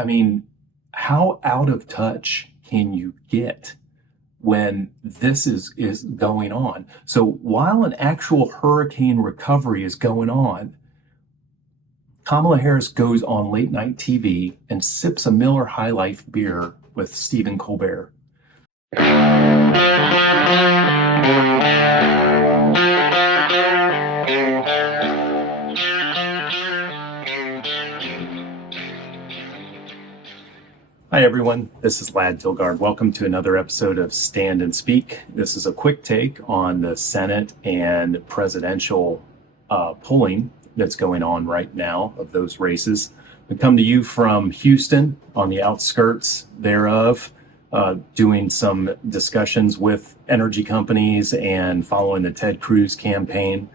I mean, how out of touch can you get when this is going on? So while an actual hurricane recovery is going on, Kamala Harris goes on late night TV and sips a Miller High Life beer with Stephen Colbert. Hi, everyone. This is Lad Tilgard. Welcome to another episode of Stand and Speak. This is a quick take on the Senate and presidential polling that's going on right now of those races. We come to you from Houston, on the outskirts thereof, doing some discussions with energy companies and following the Ted Cruz campaign.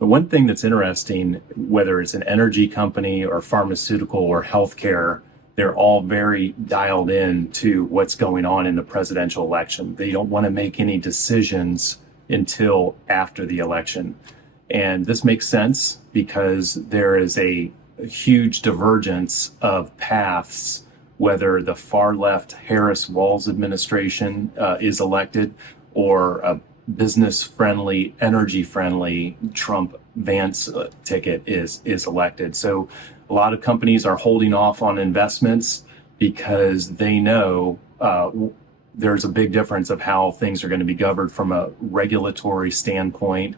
The one thing that's interesting, whether it's an energy company or pharmaceutical or healthcare, they're all very dialed in to what's going on in the presidential election. They don't want to make any decisions until after the election. And this makes sense because there is a huge divergence of paths, whether the far left Harris-Walz administration is elected or a business-friendly, energy-friendly Trump-Vance ticket is elected. So a lot of companies are holding off on investments because they know there's a big difference of how things are going to be governed from a regulatory standpoint,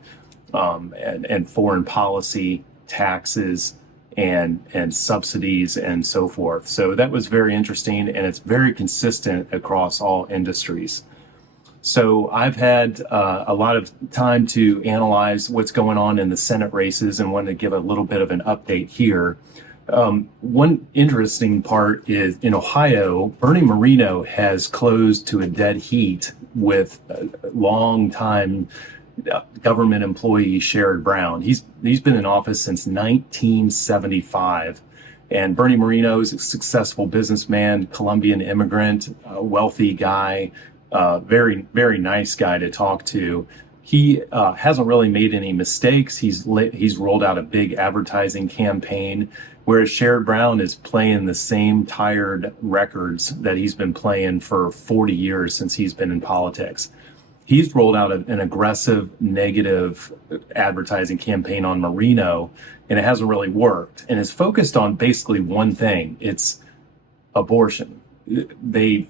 and foreign policy, taxes, and subsidies and so forth. So that was very interesting, and it's very consistent across all industries. So I've had a lot of time to analyze what's going on in the Senate races and wanted to give a little bit of an update here. One interesting part is in Ohio, Bernie Moreno has closed to a dead heat with a longtime government employee Sherrod Brown. He's been in office since 1975. And Bernie Moreno is a successful businessman, Colombian immigrant, wealthy guy, very, very nice guy to talk to. He hasn't really made any mistakes. He's rolled out a big advertising campaign, whereas Sherrod Brown is playing the same tired records that he's been playing for 40 years since he's been in politics. He's rolled out an aggressive negative advertising campaign on Moreno, and it hasn't really worked. And it's focused on basically one thing. It's abortion. The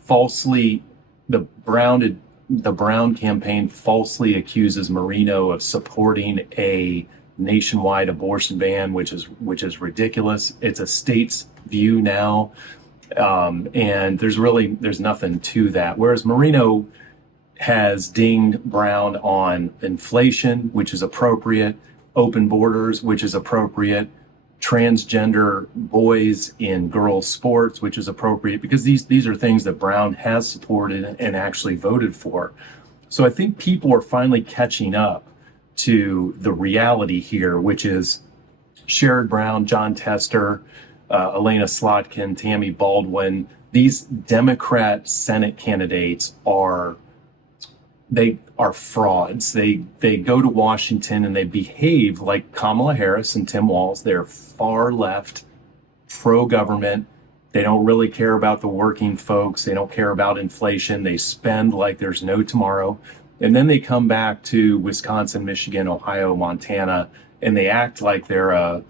Brown campaign falsely accuses Moreno of supporting a nationwide abortion ban, which is ridiculous. It's a state's view now, and there's nothing to that. Whereas Moreno has dinged Brown on inflation, which is appropriate, open borders, which is appropriate, transgender boys in girls sports, which is appropriate, because these are things that Brown has supported and actually voted for. So I think people are finally catching up to the reality here, which is Sherrod Brown, John Tester, Elena Slotkin, Tammy Baldwin. These Democrat Senate candidates are frauds. They go to Washington and they behave like Kamala Harris and Tim Walz. They're far left, pro-government. They don't really care about the working folks. They don't care about inflation. They spend like there's no tomorrow. And then they come back to Wisconsin, Michigan, Ohio, Montana, and they act like they're a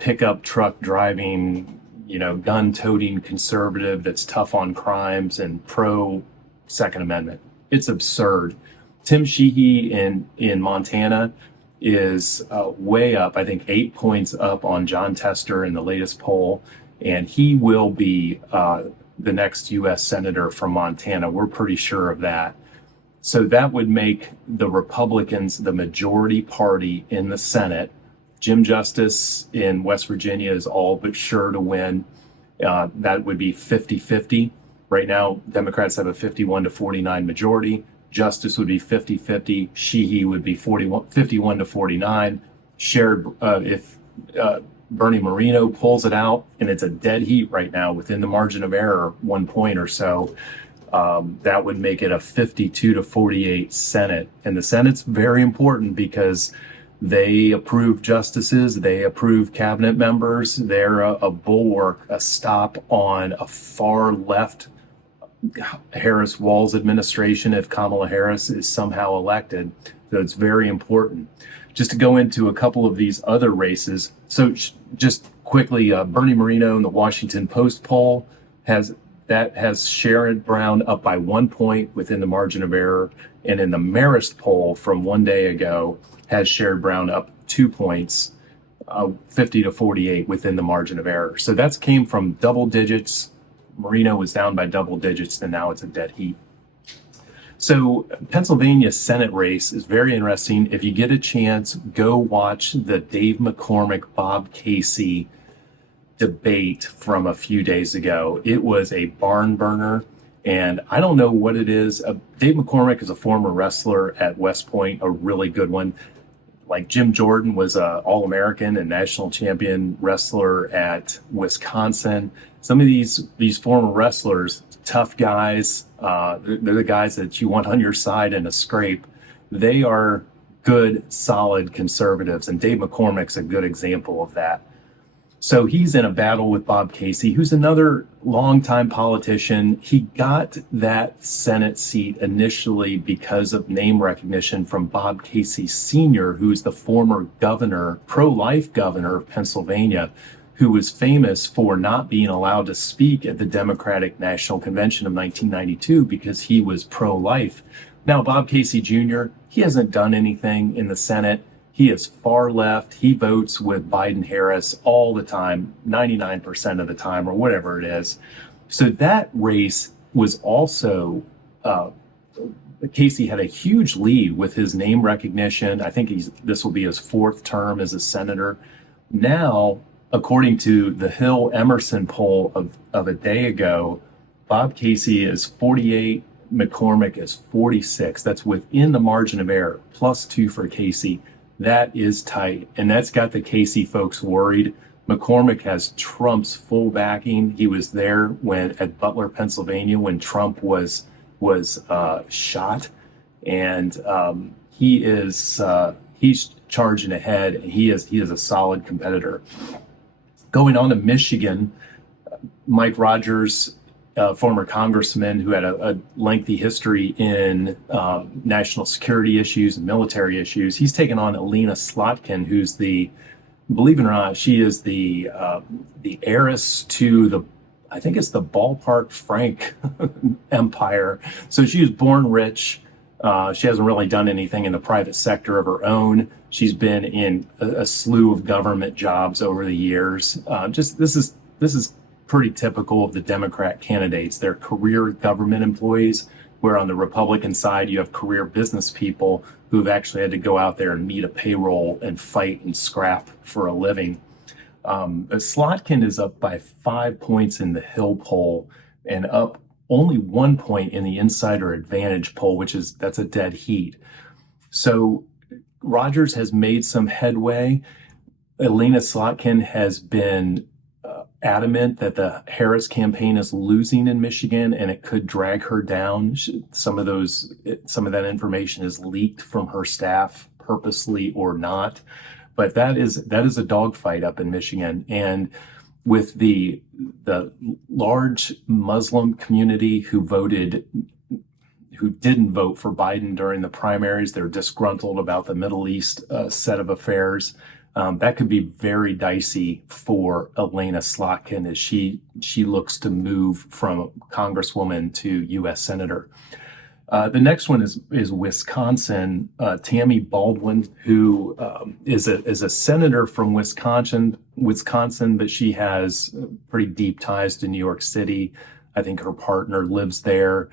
pickup truck driving, gun-toting conservative that's tough on crimes and pro Second Amendment. It's absurd. Tim Sheehy in Montana is way up, I think 8 points up on John Tester in the latest poll, and he will be the next U.S. Senator from Montana. We're pretty sure of that. So that would make the Republicans the majority party in the Senate. Jim Justice in West Virginia is all but sure to win. That would be 50-50. Right now, Democrats have a 51 to 49 majority. Justice would be 50-50. Sheehy would be 51 to 49. If Bernie Moreno pulls it out, and it's a dead heat right now within the margin of error, 1 point or so, that would make it a 52 to 48 Senate. And the Senate's very important because They approve justices, they approve cabinet members. They're a bulwark, a stop on a far left Harris Walz administration if Kamala Harris is somehow elected. So it's very important. Just to go into a couple of these other races. So just quickly, Bernie Moreno in the Washington Post poll has Sherrod Brown up by 1 point within the margin of error. And in the Marist poll from one day ago has Sherrod Brown up 2 points, 50 to 48 within the margin of error. So that's came from double digits. Moreno was down by double digits, and now it's a dead heat. So Pennsylvania Senate race is very interesting. If you get a chance, go watch the Dave McCormick, Bob Casey debate from a few days ago. It was a barn burner, and I don't know what it is. Dave McCormick is a former wrestler at West Point, a really good one. Like Jim Jordan was a All-American and national champion wrestler at Wisconsin. Some of these former wrestlers, tough guys, they're the guys that you want on your side in a scrape. They are good, solid conservatives, and Dave McCormick's a good example of that. So he's in a battle with Bob Casey, who's another longtime politician. He got that Senate seat initially because of name recognition from Bob Casey Sr., who's the former governor, pro-life governor of Pennsylvania, who was famous for not being allowed to speak at the Democratic National Convention of 1992 because he was pro-life. Now, Bob Casey Jr., he hasn't done anything in the Senate. He is far left. He votes with Biden-Harris all the time, 99% of the time, or whatever it is. So that race was also, Casey had a huge lead with his name recognition. I think this will be his fourth term as a senator. Now, according to the Hill Emerson poll of a day ago, Bob Casey is 48, McCormick is 46. That's within the margin of error, +2 for Casey. That is tight, and that's got the Casey folks worried. McCormick has Trump's full backing. He was there at Butler, Pennsylvania, when Trump was shot, and he's charging ahead, and he is a solid competitor. Going on to Michigan, Mike Rogers, former congressman who had a lengthy history in national security issues and military issues. He's taken on Alina Slotkin, who's believe it or not, she is the heiress to I think it's the Ballpark Frank empire. So she was born rich. She hasn't really done anything in the private sector of her own. She's been in a slew of government jobs over the years. This is pretty typical of the Democrat candidates. They're career government employees, where on the Republican side, you have career business people who've actually had to go out there and meet a payroll and fight and scrap for a living. Slotkin is up by 5 points in the Hill poll and up only 1 point in the Insider Advantage poll, that's a dead heat. So Rogers has made some headway. Alina Slotkin has been adamant that the Harris campaign is losing in Michigan and it could drag her down. Some of that information is leaked from her staff, purposely or not. But that is a dogfight up in Michigan. And with the large Muslim community who didn't vote for Biden during the primaries, they're disgruntled about the Middle East set of affairs. That could be very dicey for Alina Slotkin as she looks to move from Congresswoman to U.S. Senator. The next one is Wisconsin. Tammy Baldwin, who is a senator from Wisconsin, but she has pretty deep ties to New York City. I think her partner lives there.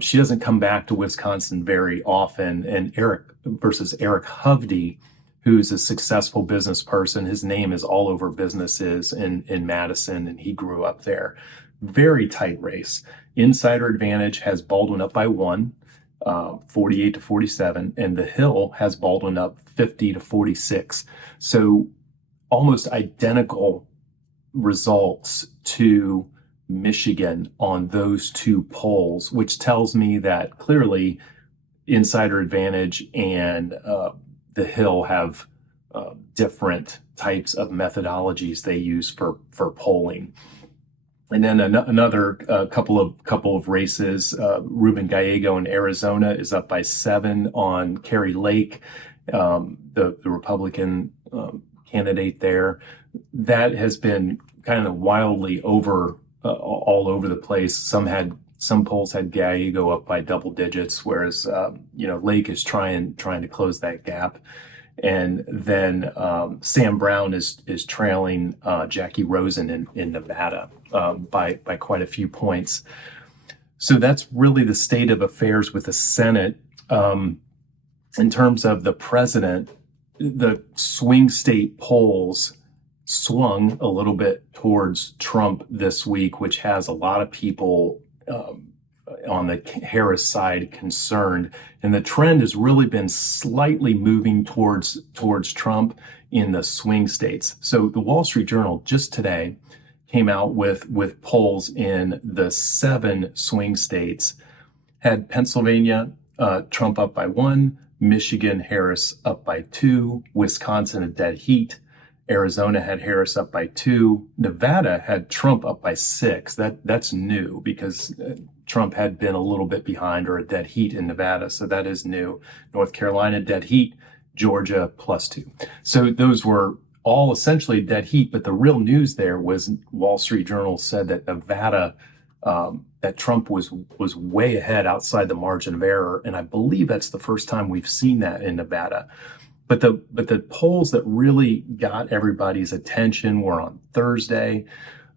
She doesn't come back to Wisconsin very often. And Eric Hovde, who's a successful business person. His name is all over businesses in Madison, and he grew up there. Very tight race. Insider Advantage has Baldwin up by 1, 48 to 47, and The Hill has Baldwin up 50 to 46. So almost identical results to Michigan on those two polls, which tells me that clearly Insider Advantage and The Hill have different types of methodologies they use for polling. And then another couple of races. Ruben Gallego in Arizona is up by 7 on Kerry Lake, the Republican candidate there. That has been kind of wildly all over the place. Some polls had Gallego up by double digits, whereas Lake is trying to close that gap. And then Sam Brown is trailing Jackie Rosen in Nevada by quite a few points. So that's really the state of affairs with the Senate. In terms of the president, the swing state polls swung a little bit towards Trump this week, which has a lot of people on the Harris side concerned. And the trend has really been slightly moving towards Trump in the swing states. So the Wall Street Journal just today came out with polls in the 7 swing states, had Pennsylvania, Trump up by 1, Michigan, Harris up by 2, Wisconsin a dead heat, Arizona had Harris up by 2, Nevada had Trump up by 6. That's new because Trump had been a little bit behind or a dead heat in Nevada, so that is new. North Carolina dead heat, Georgia +2. So those were all essentially dead heat, but the real news there was Wall Street Journal said that Nevada, that Trump was way ahead outside the margin of error, and I believe that's the first time we've seen that in Nevada. But the polls that really got everybody's attention were on Thursday,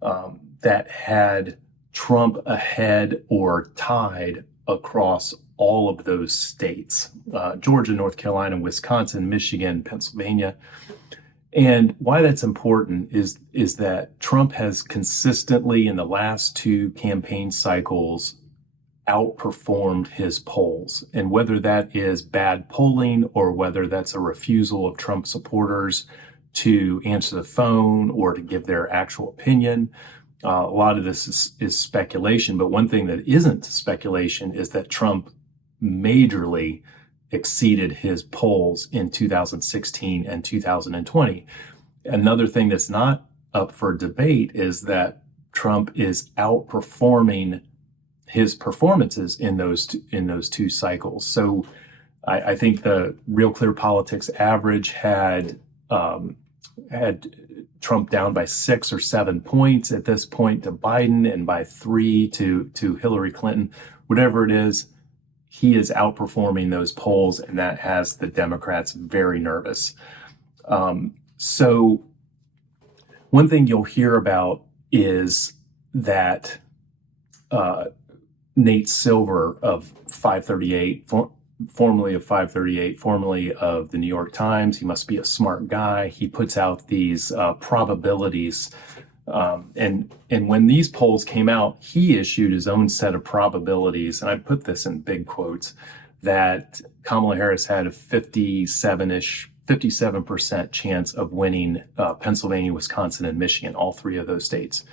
that had Trump ahead or tied across all of those states, Georgia, North Carolina, Wisconsin, Michigan, Pennsylvania. And why that's important is that Trump has consistently in the last 2 campaign cycles outperformed his polls. And whether that is bad polling or whether that's a refusal of Trump supporters to answer the phone or to give their actual opinion, a lot of this is speculation. But one thing that isn't speculation is that Trump majorly exceeded his polls in 2016 and 2020. Another thing that's not up for debate is that Trump is outperforming his performances in those 2 cycles. So I think the Real Clear Politics average had Trump down by 6 or 7 points at this point to Biden and by 3 to Hillary Clinton. Whatever it is, he is outperforming those polls, and that has the Democrats very nervous. So one thing you'll hear about is that Nate Silver of 538, formerly of 538, formerly of the New York Times, he must be a smart guy. He puts out these probabilities. And when these polls came out, he issued his own set of probabilities, and I put this in big quotes, that Kamala Harris had a 57% chance of winning Pennsylvania, Wisconsin, and Michigan, all 3 of those states.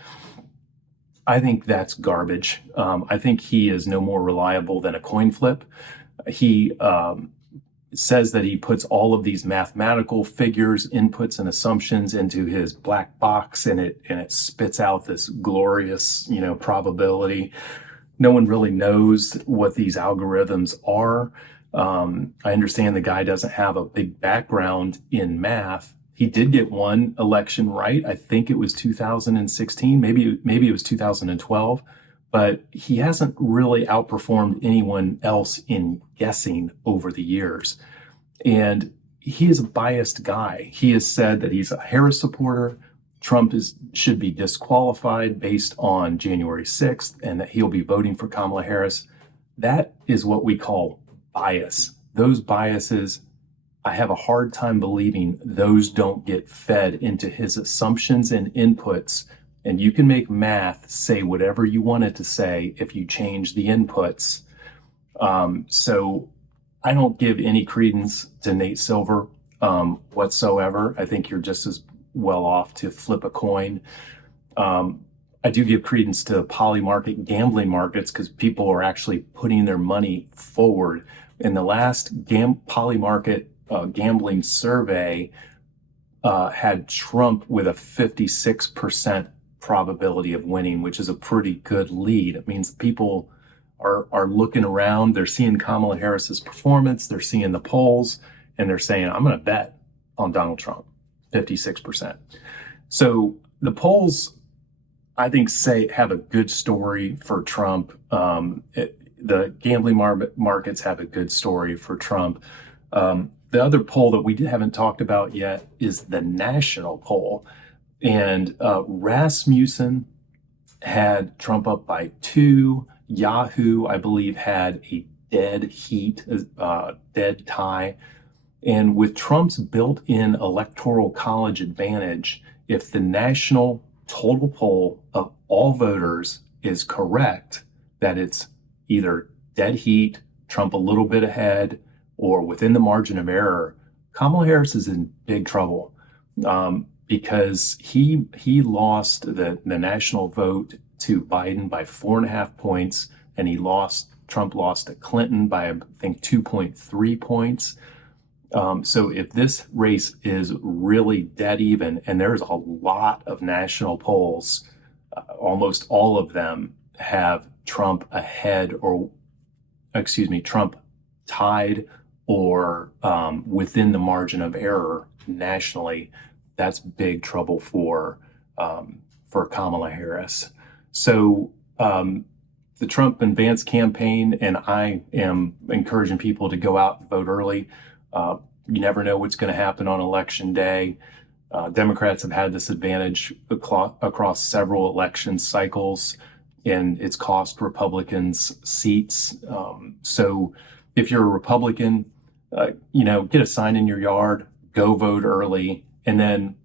I think that's garbage. I think he is no more reliable than a coin flip. He says that he puts all of these mathematical figures, inputs, and assumptions into his black box, and it spits out this glorious, probability. No one really knows what these algorithms are. I understand the guy doesn't have a big background in math. He did get one election right. I think it was 2016, maybe it was 2012. But he hasn't really outperformed anyone else in guessing over the years. And he is a biased guy. He has said that he's a Harris supporter. Trump should be disqualified based on January 6th, and that he'll be voting for Kamala Harris. That is what we call bias. Those biases, I have a hard time believing those don't get fed into his assumptions and inputs. And you can make math say whatever you want it to say if you change the inputs. So I don't give any credence to Nate Silver whatsoever. I think you're just as well off to flip a coin. I do give credence to polymarket gambling markets because people are actually putting their money forward. In the last polymarket gambling survey, had Trump with a 56% probability of winning, which is a pretty good lead. It means people are looking around, they're seeing Kamala Harris's performance, they're seeing the polls, and they're saying, I'm going to bet on Donald Trump, 56%. So the polls, I think, have a good story for Trump. The gambling markets have a good story for Trump. The other poll that we haven't talked about yet is the national poll. And Rasmussen had Trump up by 2. Yahoo, I believe, had a dead tie. And with Trump's built-in electoral college advantage, if the national total poll of all voters is correct, that it's either dead heat, Trump a little bit ahead, or within the margin of error, Kamala Harris is in big trouble because he lost the national vote to Biden by 4.5 points, and Trump lost to Clinton by, I think, 2.3 points. So if this race is really dead even, and there's a lot of national polls, almost all of them have Trump ahead Trump tied or within the margin of error nationally, that's big trouble for Kamala Harris. So the Trump and Vance campaign, and I am encouraging people to go out and vote early. You never know what's going to happen on election day. Democrats have had this advantage across several election cycles, and it's cost Republicans seats. So if you're a Republican, get a sign in your yard, go vote early, and then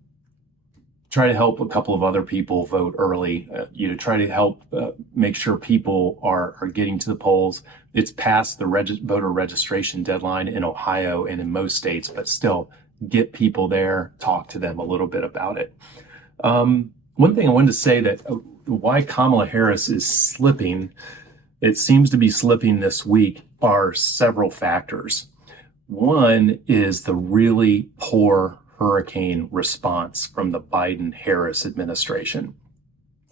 try to help a couple of other people vote early. Try to help make sure people are getting to the polls. It's past the voter registration deadline in Ohio and in most states, but still get people there, talk to them a little bit about it. One thing I wanted to say that why Kamala Harris is slipping, it seems to be slipping this week, are several factors. One is the really poor hurricane response from the Biden-Harris administration.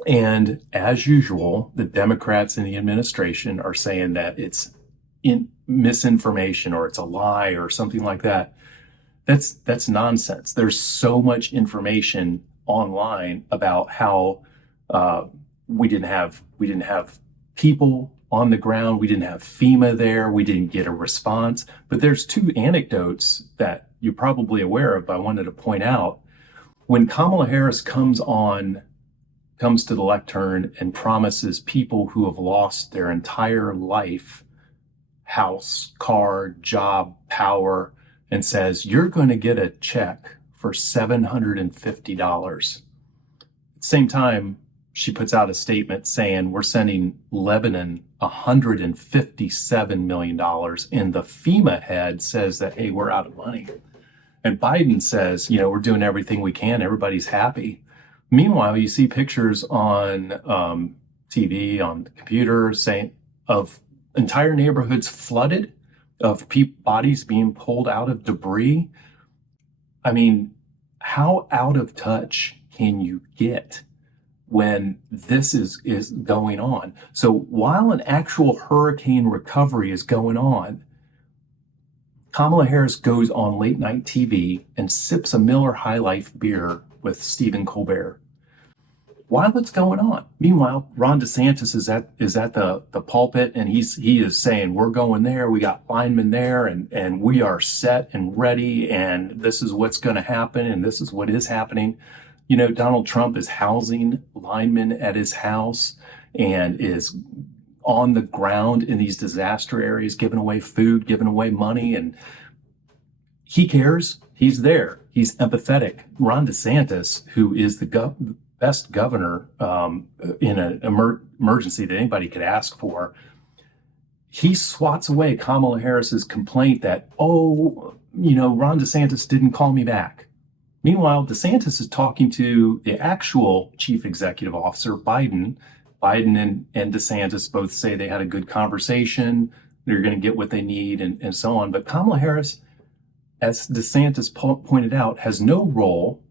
And as usual, the Democrats in the administration are saying that it's misinformation or it's a lie or something like that. That's nonsense. There's so much information online about how we didn't have people on the ground. We didn't have FEMA there. We didn't get a response. But there's 2 anecdotes that you're probably aware of, but I wanted to point out. When Kamala Harris comes to the lectern and promises people who have lost their entire life, house, car, job, power, and says, you're going to get a check for $750. At the same time, she puts out a statement saying we're sending Lebanon $157 million, and the FEMA head says that, hey, we're out of money. And Biden says, we're doing everything we can. Everybody's happy. Meanwhile, you see pictures on TV, on the computer, saying of entire neighborhoods flooded, of bodies being pulled out of debris. I mean, how out of touch can you get when this is going on? So while an actual hurricane recovery is going on, Kamala Harris goes on late night TV and sips a Miller High Life beer with Stephen Colbert while it's going on. Meanwhile, Ron DeSantis is at the pulpit, and he is saying, we're going there. We got linemen there, and we are set and ready, and this is what's going to happen, and this is what is happening. Donald Trump is housing linemen at his house and is on the ground in these disaster areas, giving away food, giving away money, and he cares. He's there. He's empathetic. Ron DeSantis, who is the best governor in an emergency that anybody could ask for, he swats away Kamala Harris's complaint that, Ron DeSantis didn't call me back. Meanwhile, DeSantis is talking to the actual chief executive officer, Biden. Biden and DeSantis both say they had a good conversation. They're going to get what they need and so on. But Kamala Harris, as DeSantis pointed out, has no role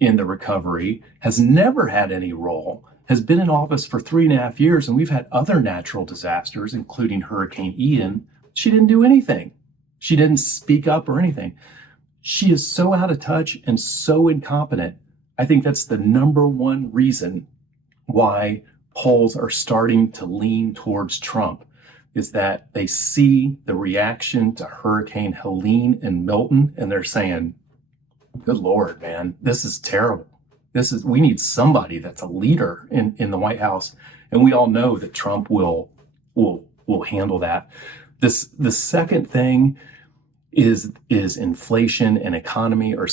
in the recovery, has never had any role, has been in office for 3.5 years, and we've had other natural disasters, including Hurricane Ian. She didn't do anything. She didn't speak up or anything. She is so out of touch and so incompetent. I think that's the number one reason why polls are starting to lean towards Trump, is that they see the reaction to Hurricane Helene and Milton, and they're saying, good Lord, man, this is terrible. We need somebody that's a leader in the White House. And we all know that Trump will handle that. The second thing is inflation and economy, or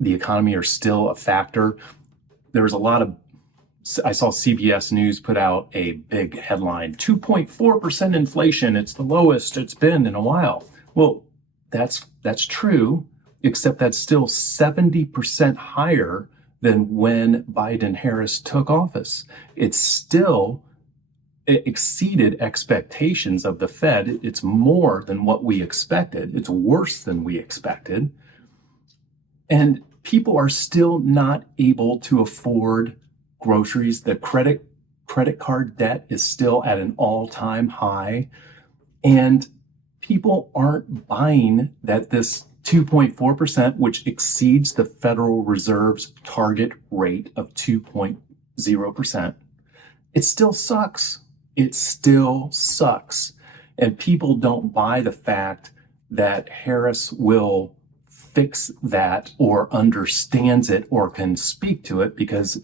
the economy are still a factor. There was I saw CBS News put out a big headline, 2.4% inflation. It's the lowest it's been in a while. Well, that's true, except that's still 70% higher than when Biden Harris took office. It exceeded expectations of the Fed. It's more than what we expected. It's worse than we expected. And people are still not able to afford groceries. The credit card debt is still at an all-time high. And people aren't buying that this 2.4%, which exceeds the Federal Reserve's target rate of 2.0%, it still sucks. It still sucks. And people don't buy the fact that Harris will fix that or understands it or can speak to it, because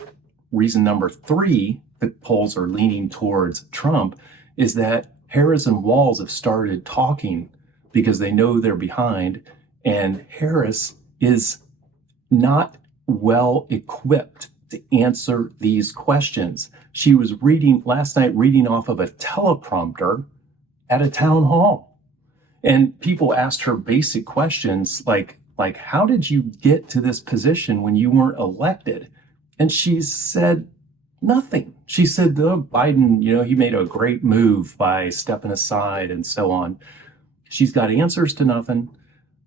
reason number 3 that polls are leaning towards Trump is that Harris and Walz have started talking because they know they're behind. And Harris is not well equipped to answer these questions. She was last night reading off of a teleprompter at a town hall. And people asked her basic questions like, how did you get to this position when you weren't elected? And she said nothing. She said, Biden, he made a great move by stepping aside and so on. She's got answers to nothing.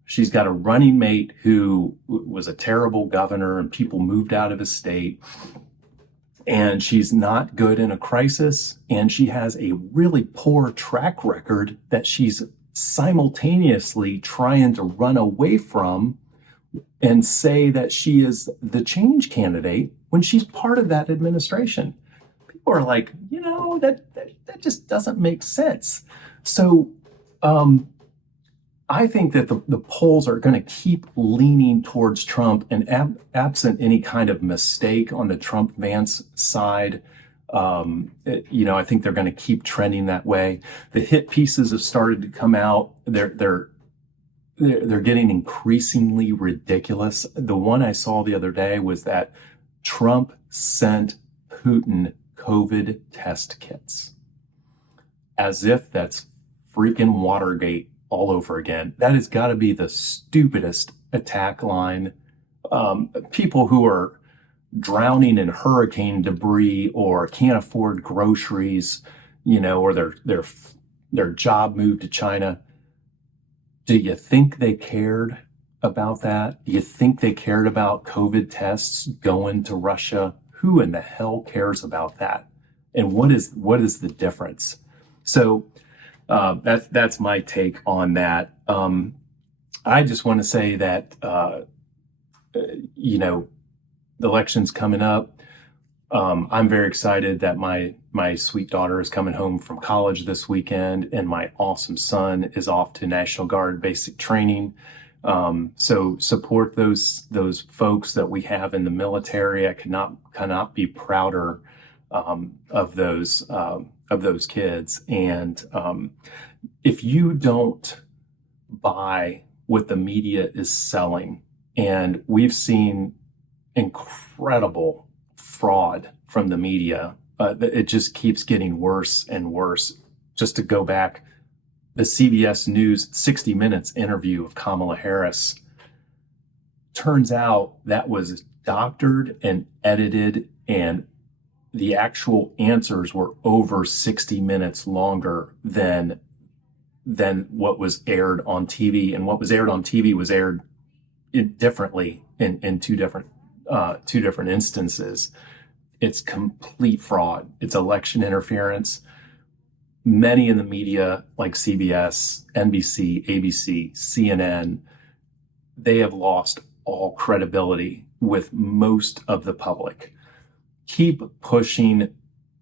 She's got a running mate who was a terrible governor and people moved out of his state. And she's not good in a crisis. And she has a really poor track record that she's simultaneously trying to run away from and say that she is the change candidate when she's part of that administration. People are like, that just doesn't make sense. So, I think that the polls are going to keep leaning towards Trump, and absent any kind of mistake on the Trump-Vance side, I think they're going to keep trending that way. The hit pieces have started to come out. They're getting increasingly ridiculous. The one I saw the other day was that Trump sent Putin COVID test kits, as if that's freaking Watergate all over again. That has got to be the stupidest attack line. People who are drowning in hurricane debris or can't afford groceries, or their job moved to China. Do you think they cared about that? Do you think they cared about COVID tests going to Russia? Who in the hell cares about that? And what is the difference? So that's my take on that. I just want to say that the election's coming up. I'm very excited that my sweet daughter is coming home from college this weekend, and my awesome son is off to National Guard basic training. So support those folks that we have in the military. I cannot be prouder of those kids. And if you don't buy what the media is selling, and we've seen incredible fraud from the media, it just keeps getting worse and worse. Just to go back, the CBS News 60 Minutes interview of Kamala Harris, turns out that was doctored and edited, and the actual answers were over 60 minutes longer than what was aired on TV. And what was aired on TV was aired it differently in two different instances. It's complete fraud. It's election interference. Many in the media, like CBS, NBC, ABC, CNN, they have lost all credibility with most of the public. Keep pushing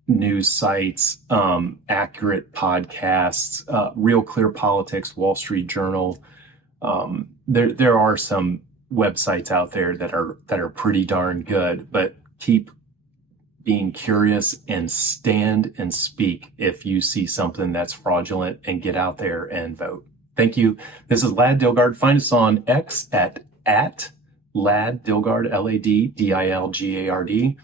news sites, accurate podcasts, Real Clear Politics, Wall Street Journal. There are some websites out there that are pretty darn good, but keep being curious and stand and speak if you see something that's fraudulent, and get out there and vote. Thank you. This is Lad Dilgard. Find us on X at Lad Dilgard, LADDILGARD,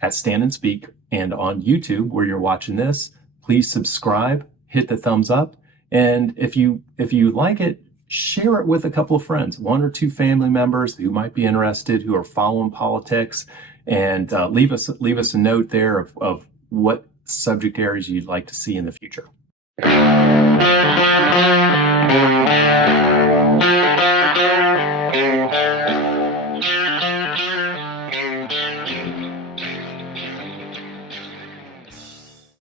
at Stand and Speak, and on YouTube where you're watching this. Please subscribe, hit the thumbs up, and if you like it, share it with a couple of friends, 1 or 2 family members who might be interested, who are following politics, and leave us a note there of what subject areas you'd like to see in the future.